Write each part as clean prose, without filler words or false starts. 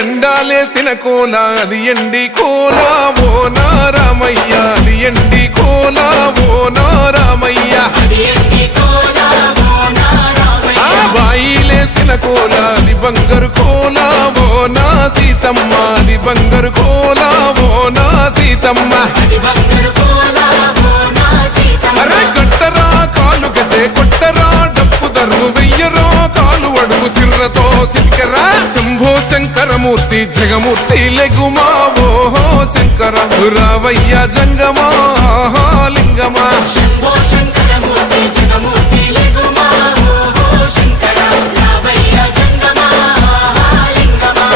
ఎండాలేసిన కోల అది ఎండి కోల ఓ నారామయ్య అది ఎండి కోల ఓ నారామయ్య బాయిలేసిన కోల అది బంగారు కోల ఓ నా సీతమ్మ అది బంగారు కోల ఓ నా సీతమ్మ అరే కట్టరా కాలు గజే కొట్టరా డప్పు దరువు వెయ్యరో కాలు అడుగు సిర్రతో సిటికరా శంభో శంకరమూర్తి జగమూర్తి లెగుమా ఓహో శంకర రావయ్య జంగమా లింగమా శంభో శంకరమూర్తి జగమూర్తి లెగుమా ఓహో శంకర రావయ్య జంగమా లింగమా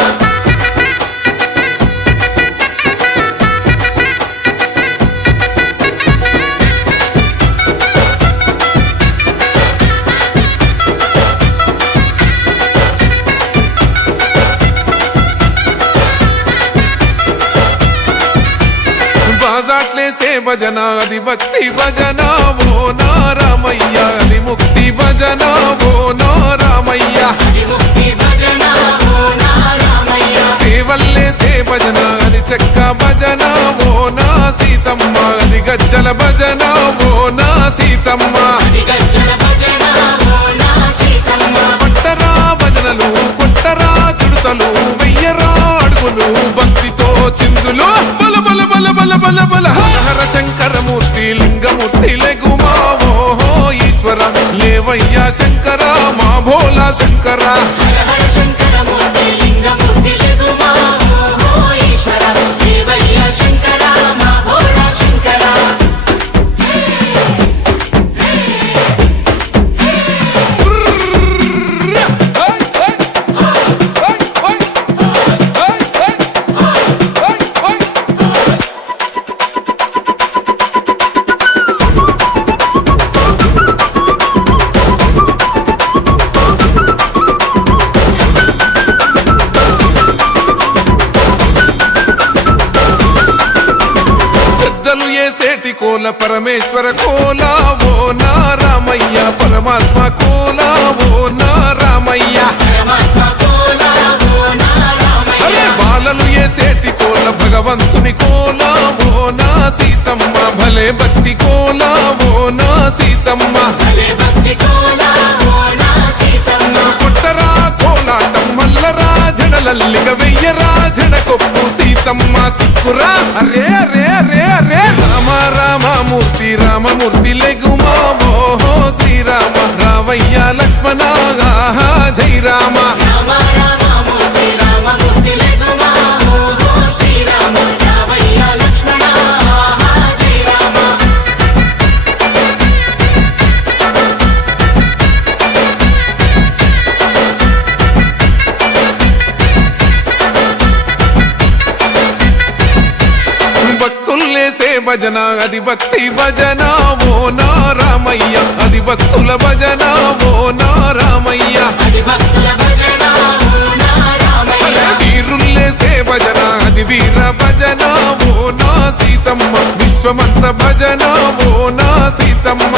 బాజాట్లేసే భజన అది భక్తి భజన ఓ నారామయ్య అది ముక్తి భజన ఓ నారామయ్య సేవల్లేసే భజన అది చెక్క భజన ఓ నా సీతమ్మ అది గజ్జల భజన ఓ నా సీతమ్మ పట్టరా భజనలు కొట్టరా చుడతలు వెయ్యరా అడుగులు భక్తితో చిందులు బల బల బల బల బల బల హర శంకరమూర్తి లింగమూర్తి లెగుమా ఓహో ఈశ్వర లేవయ్యా శంకర మా భోలా శంకర కోల పరమేశ్వర కోల ఓ నారామయ్య పరమాత్మ కోల ఓ నారామయ్య అరే బాలలు ఏసేటి కోల భగవంతుని కోల ఓ నా సీతమ్మ భలే భక్తి కోల ఓ నా సీతమ్మ కొట్టరా కోలాటం మల్లరా జడలల్లిగ వెయ్యరా జడకొప్పు సీతమ్మ సిక్కురా అరే అరే అరే అరే రామ రామమూర్తి రామమూర్తి లెగుమా ఓహో శ్రీరామ రావయ్య లక్ష్మణ జై రామ భజన అది భక్తి భజన ఓ నారామయ్య అది భక్తుల భజన ఓ నారామయ్య వీరుల్లేసే భజన అది వీర భజన ఓ నా సీతమ్మ విశ్వమంత భజన ఓ నా సీతమ్మ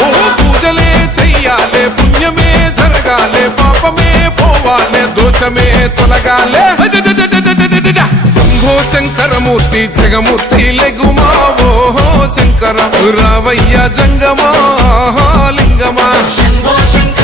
ఓ పూజలే చెయ్యాలే పుణ్యమే జరగాలే పాపమే పోవాలే దోషమే తొలగాలే శంభో శంకరమూర్తి జగమూర్తి లెగుమా ఓహో శంకర రావయ్య జంగమా లింగమా శంభో శంకర